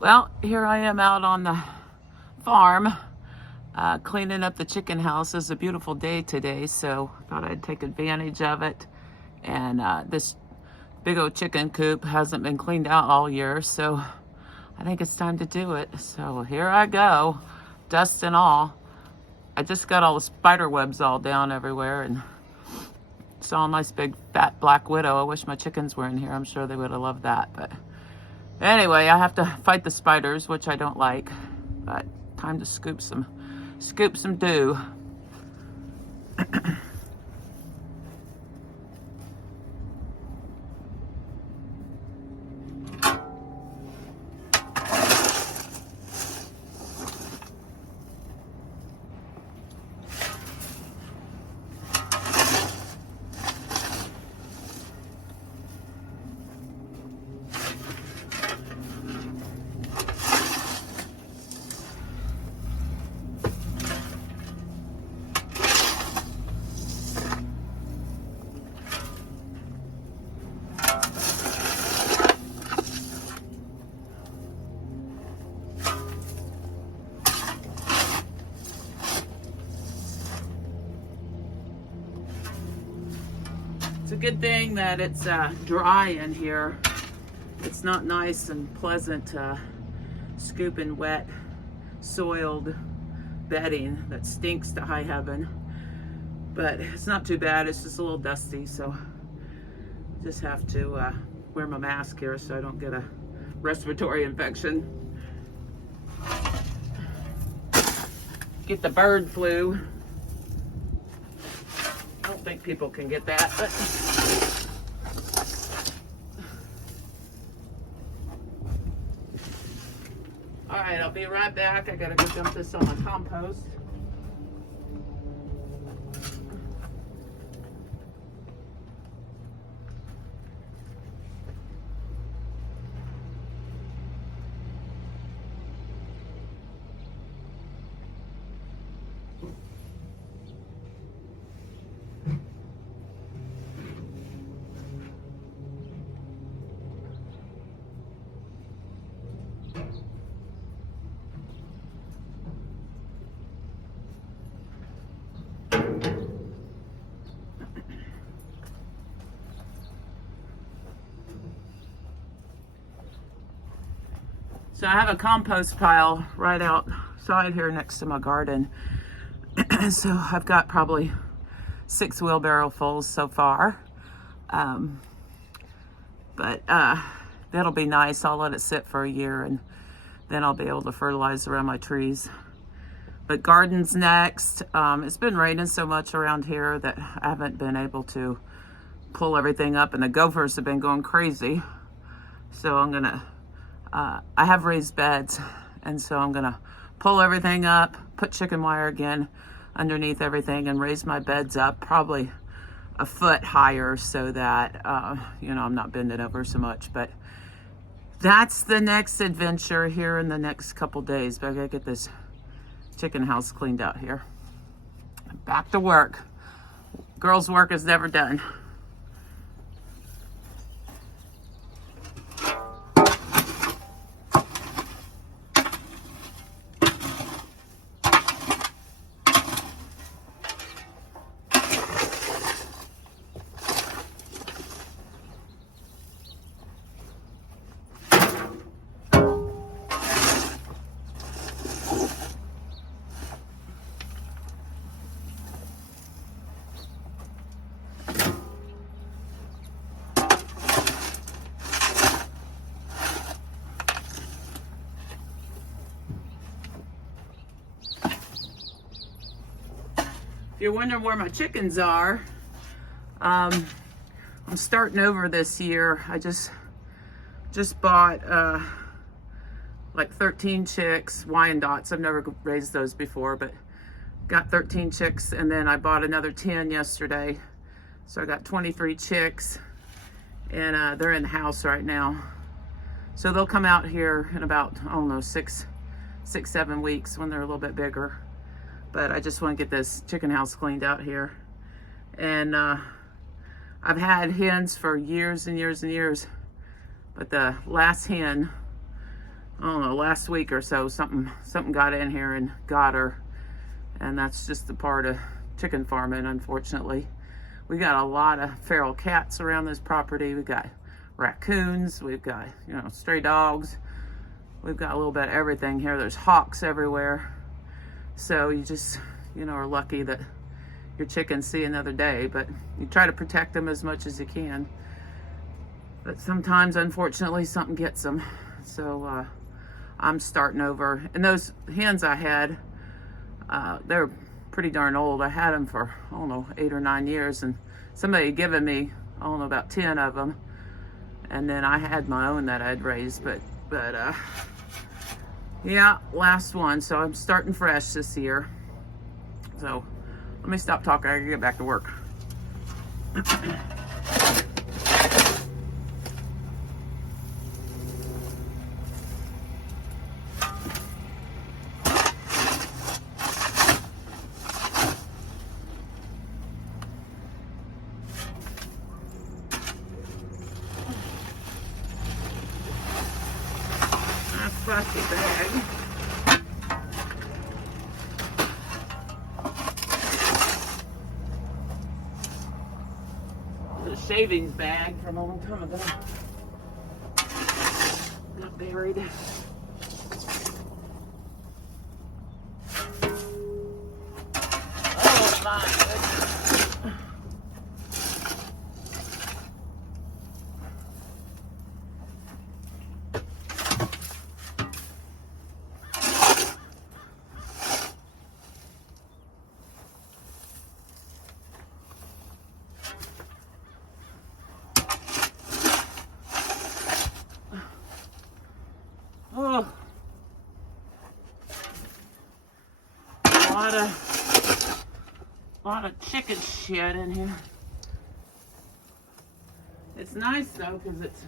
Well, here I am out on the farm cleaning up the chicken house. It's a beautiful day today, so I thought I'd take advantage of it. And this big old chicken coop hasn't been cleaned out all year, so I think it's time to do it. So here I go, dust and all. I just got all the spider webs all down everywhere and saw a nice big fat black widow. I wish my chickens were in here. I'm sure they would have loved that. But anyway, I have to fight the spiders, which I don't like. But time to scoop some dew. It's a good thing that it's dry in here. It's not nice and pleasant scooping wet, soiled bedding that stinks to high heaven. But it's not too bad. It's just a little dusty, so just have to wear my mask here so I don't get a respiratory infection. Get the bird flu. I don't think people can get that, but all right, I'll be right back. I gotta go dump this on the compost. So I have a compost pile right outside here next to my garden. So I've got probably 6 wheelbarrow fulls so far. But that'll be nice. I'll let it sit for a year and then I'll be able to fertilize around my trees. But garden's next. It's been raining so much around here that I haven't been able to pull everything up, and the gophers have been going crazy. So I'm gonna I have raised beds, and so I'm gonna pull everything up, put chicken wire again underneath everything, and raise my beds up probably a foot higher so that I'm not bending over so much. But that's the next adventure here in the next couple days. But I gotta get this chicken house cleaned out here. Back to work. Girls' work is never done. If you're wondering where my chickens are, I'm starting over this year. I just bought like 13 chicks, Wyandottes. I've never raised those before, but got 13 chicks, and then I bought another 10 yesterday. So I got 23 chicks, and they're in the house right now. So they'll come out here in about, I don't know, 6-7 weeks when they're a little bit bigger. But I just want to get this chicken house cleaned out here. And I've had hens for years and years and years. But the last hen I don't know, last week or so, something got in here and got her. And that's just the part of chicken farming, unfortunately. We got a lot of feral cats around this property. We got raccoons, we've got, you know, stray dogs. We've got a little bit of everything here. There's hawks everywhere. So you just, you know, are lucky that your chickens see another day, but you try to protect them as much as you can. But sometimes, unfortunately, something gets them. So I'm starting over. And those hens I had, they're pretty darn old. I had them for, I don't know, 8 or 9 years, and somebody had given me, I don't know, about 10 of them. And then I had my own that I'd raised, but yeah, last one. So I'm starting fresh this year. So let me stop talking. I gotta get back to work. Plastic bag. The shavings bag from a long time ago. Got buried. Oh my goodness. Oh, a lot of chicken shit in here. It's nice though because it's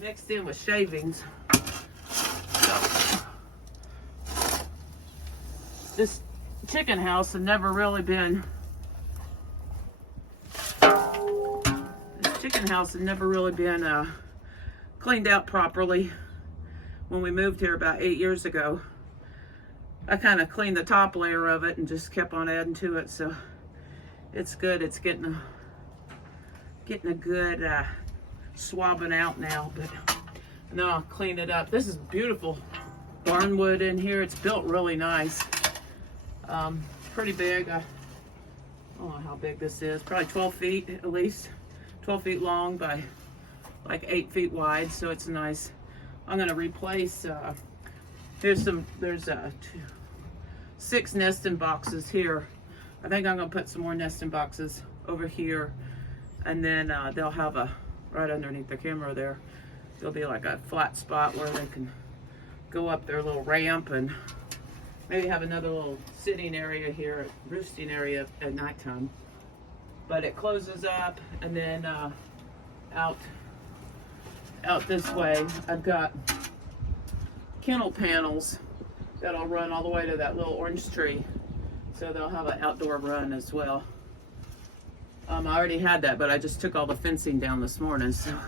mixed in with shavings. So, this chicken house had never really been. Cleaned out properly. When we moved here about 8 years ago, I kind of cleaned the top layer of it and just kept on adding to it. So it's good. It's getting a good swabbing out now. But no, I'll clean it up. This is beautiful barnwood in here. It's built really nice. Pretty big. I don't know how big this is. Probably 12 feet at least. 12 feet long by like 8 feet wide. So it's nice. I'm gonna replace, there's 6 nesting boxes here. I think I'm gonna put some more nesting boxes over here, and then they'll have right underneath the camera there, there'll be like a flat spot where they can go up their little ramp, and maybe have another little sitting area here, roosting area at nighttime. But it closes up, and then out this way, I've got kennel panels that'll run all the way to that little orange tree. So they'll have an outdoor run as well. I already had that, but I just took all the fencing down this morning, so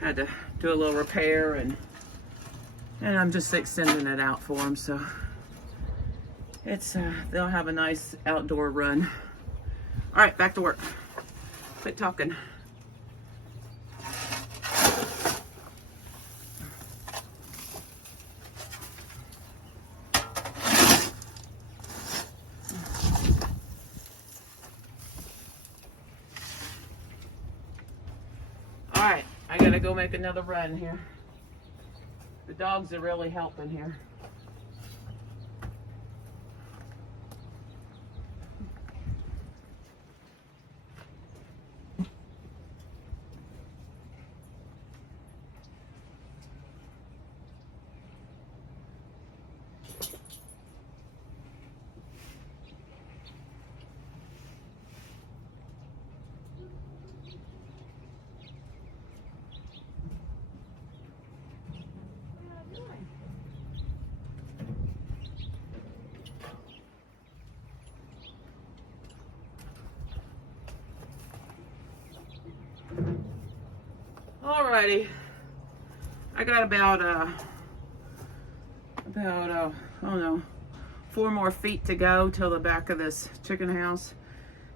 had to do a little repair, and I'm just extending it out for them. So it's they'll have a nice outdoor run. All right, back to work. Quit talking. Alright, I gotta go make another run here. The dogs are really helping here. Alrighty, I got about about, I don't know, 4 more feet to go till the back of this chicken house.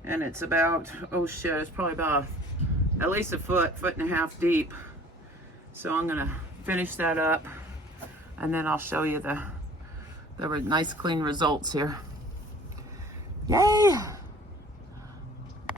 And it's about, oh shit, it's probably about at least a foot and a half deep. So I'm gonna finish that up, and then I'll show you the nice clean results here. Yay!